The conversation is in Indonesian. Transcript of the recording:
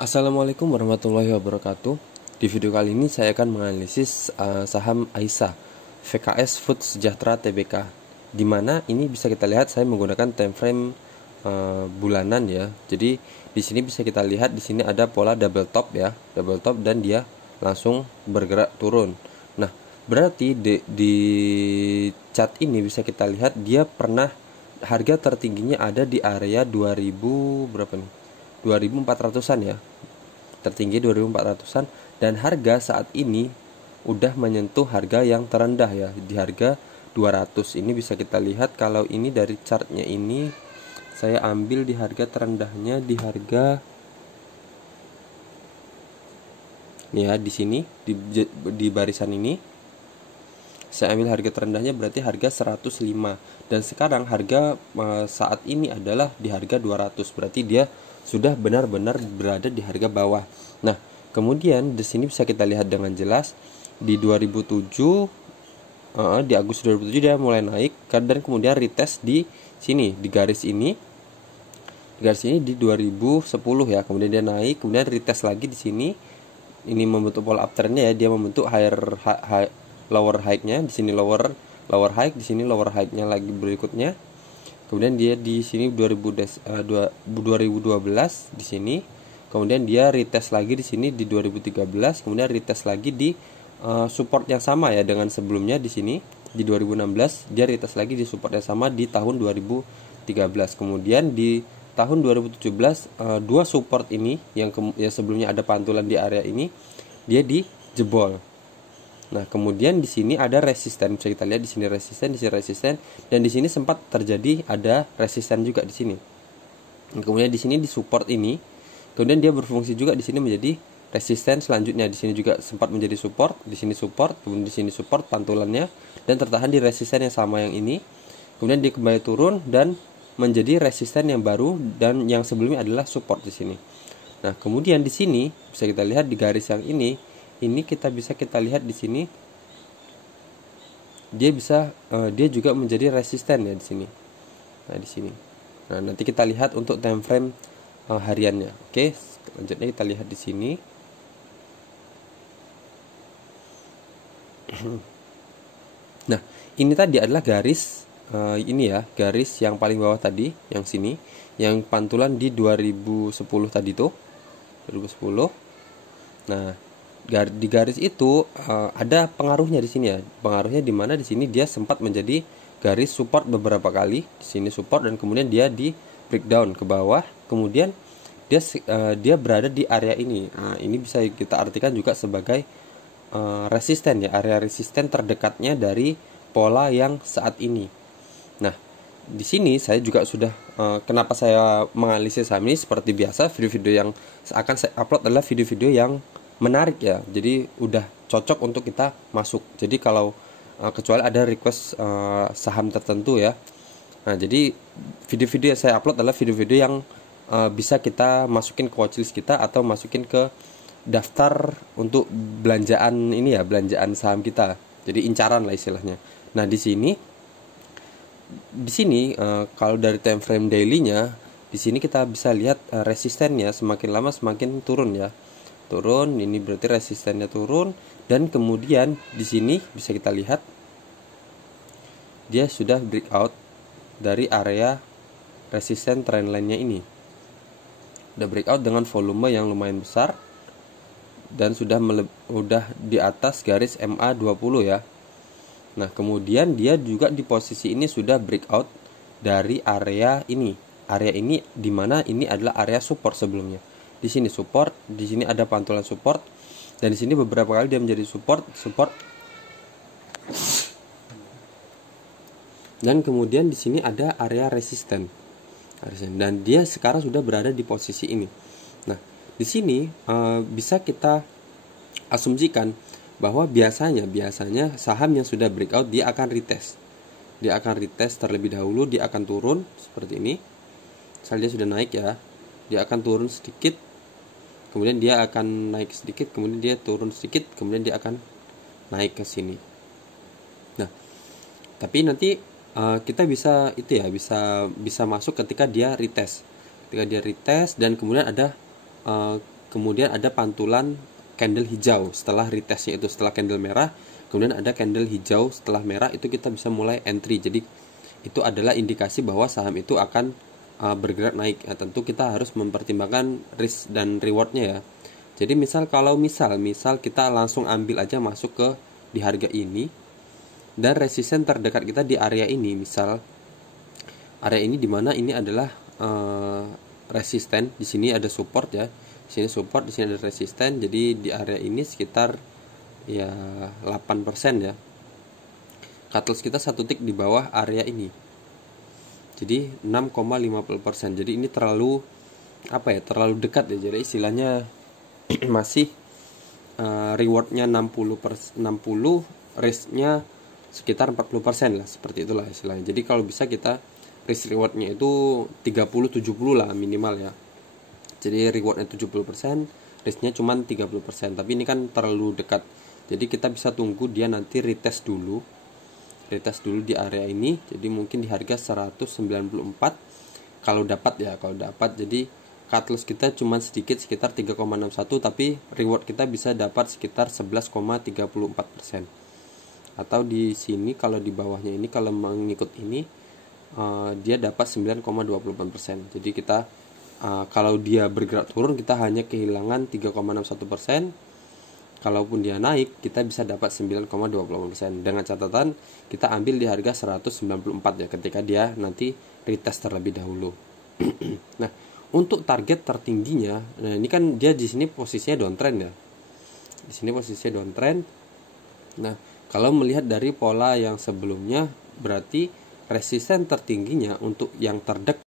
Assalamualaikum warahmatullahi wabarakatuh. Di video kali ini saya akan menganalisis saham AISA VKS Food Sejahtera Tbk. Di mana ini bisa kita lihat saya menggunakan time frame bulanan ya. Jadi di sini bisa kita lihat di sini ada pola double top ya, double top dan dia langsung bergerak turun. Nah, berarti di chart ini bisa kita lihat dia pernah harga tertingginya ada di area 2000 berapa nih? 2400-an ya, tertinggi 2400-an, dan harga saat ini udah menyentuh harga yang terendah ya, di harga 200. Ini bisa kita lihat kalau ini dari chartnya ini saya ambil di harga terendahnya di harga nih ya, di sini di barisan ini saya ambil harga terendahnya berarti harga 105, dan sekarang harga saat ini adalah di harga 200, berarti dia sudah benar-benar berada di harga bawah. Nah, kemudian di sini bisa kita lihat dengan jelas di 2007 di Agustus 2007 dia mulai naik dan kemudian retest di sini di garis ini. Di garis ini di 2010 ya, kemudian dia naik, kemudian retest lagi di sini. Ini membentuk pola uptrendnya ya, dia membentuk lower high-nya, di sini lower high, di sini lower high-nya lagi berikutnya. Kemudian dia di sini 2012 di sini. Kemudian dia retest lagi di sini di 2013, kemudian retest lagi di support yang sama ya dengan sebelumnya di sini di 2016, dia retest lagi di support yang sama di tahun 2013. Kemudian di tahun 2017 dua support ini yang sebelumnya ada pantulan di area ini dia dijebol. Nah, kemudian di sini ada resisten, bisa kita lihat di sini resisten, di sini resisten, dan di sini sempat terjadi ada resisten juga di sini. Dan kemudian di sini di support ini, kemudian dia berfungsi juga di sini menjadi resisten selanjutnya. Di sini juga sempat menjadi support, di sini support, kemudian di sini support pantulannya dan tertahan di resisten yang sama yang ini. Kemudian dia kembali turun dan menjadi resisten yang baru dan yang sebelumnya adalah support di sini. Nah, kemudian di sini bisa kita lihat di garis yang ini kita lihat di sini dia juga menjadi resisten ya di sini. Nah, di sini. Nah, nanti kita lihat untuk time frame hariannya. Oke, selanjutnya kita lihat di sini. Nah, ini tadi adalah garis ini ya, garis yang paling bawah tadi, yang sini, yang pantulan di 2010 tadi tuh. 2010. Nah, di garis itu ada pengaruhnya di sini ya. Pengaruhnya di mana di sini dia sempat menjadi garis support beberapa kali. Di sini support dan kemudian dia di breakdown ke bawah. Kemudian dia berada di area ini. Nah, ini bisa kita artikan juga sebagai resisten ya, area resisten terdekatnya dari pola yang saat ini. Nah, di sini saya juga sudah kenapa saya menganalisis saham ini seperti biasa, video-video yang akan saya upload adalah video-video yang menarik ya, jadi udah cocok untuk kita masuk. Jadi kalau kecuali ada request saham tertentu ya, nah jadi video-video yang saya upload adalah video-video yang bisa kita masukin ke watchlist kita atau masukin ke daftar untuk belanjaan ini ya, belanjaan saham kita, jadi incaran lah istilahnya. Nah, di sini kalau dari time frame daily-nya di sini kita bisa lihat resistennya semakin lama semakin turun ya. Turun, ini berarti resistennya turun, dan kemudian di sini bisa kita lihat dia sudah breakout dari area resisten trendline-nya ini. Udah breakout dengan volume yang lumayan besar dan sudah di atas garis MA20 ya. Nah, kemudian dia juga di posisi ini sudah breakout dari area ini. Area ini di mana ini adalah area support sebelumnya. Di sini support, di sini ada pantulan support, dan di sini beberapa kali dia menjadi support, dan kemudian di sini ada area resisten, dan dia sekarang sudah berada di posisi ini. Nah, di sini bisa kita asumsikan bahwa biasanya saham yang sudah breakout dia akan retest, terlebih dahulu, dia akan turun seperti ini. Misalnya dia sudah naik ya, dia akan turun sedikit, kemudian dia akan naik sedikit, kemudian dia turun sedikit, kemudian dia akan naik ke sini. Nah, tapi nanti kita bisa bisa masuk ketika dia retest dan kemudian ada kemudian ada pantulan candle hijau setelah retestnya, itu setelah candle merah, kemudian ada candle hijau setelah merah, itu kita bisa mulai entry. Jadi itu adalah indikasi bahwa saham itu akan bergerak naik. Ya, tentu kita harus mempertimbangkan risk dan rewardnya ya. Jadi misal kita langsung ambil aja masuk ke di harga ini, dan resisten terdekat kita di area ini, misal area ini, dimana ini adalah resisten, di sini ada support ya, di sini support, di sini ada resisten. Jadi di area ini sekitar ya 8% ya. Cut loss kita 1 tick di bawah area ini, jadi 6,50%. jadi ini terlalu terlalu dekat ya. Jadi istilahnya masih rewardnya 60%, risknya sekitar 40% lah, seperti itulah istilahnya. Jadi kalau bisa kita risk rewardnya itu 30-70 lah minimal ya. Jadi rewardnya 70%, risknya cuma 30%, tapi ini kan terlalu dekat. Jadi kita bisa tunggu dia nanti retest dulu di area ini. Jadi mungkin di harga 194 kalau dapat ya, jadi cut loss kita cuma sedikit, sekitar 3,61, tapi reward kita bisa dapat sekitar 11,34%. Atau di sini kalau di bawahnya ini, kalau mengikut ini dia dapat 9,28%. Jadi kita kalau dia bergerak turun kita hanya kehilangan 3,61%. Kalaupun dia naik kita bisa dapat 9,28%. Dengan catatan kita ambil di harga 194 ya, ketika dia nanti retest terlebih dahulu. Nah, untuk target tertingginya, nah ini kan dia di sini posisinya downtrend ya. Di sini posisinya downtrend. Nah, kalau melihat dari pola yang sebelumnya, berarti resisten tertingginya untuk yang terdekat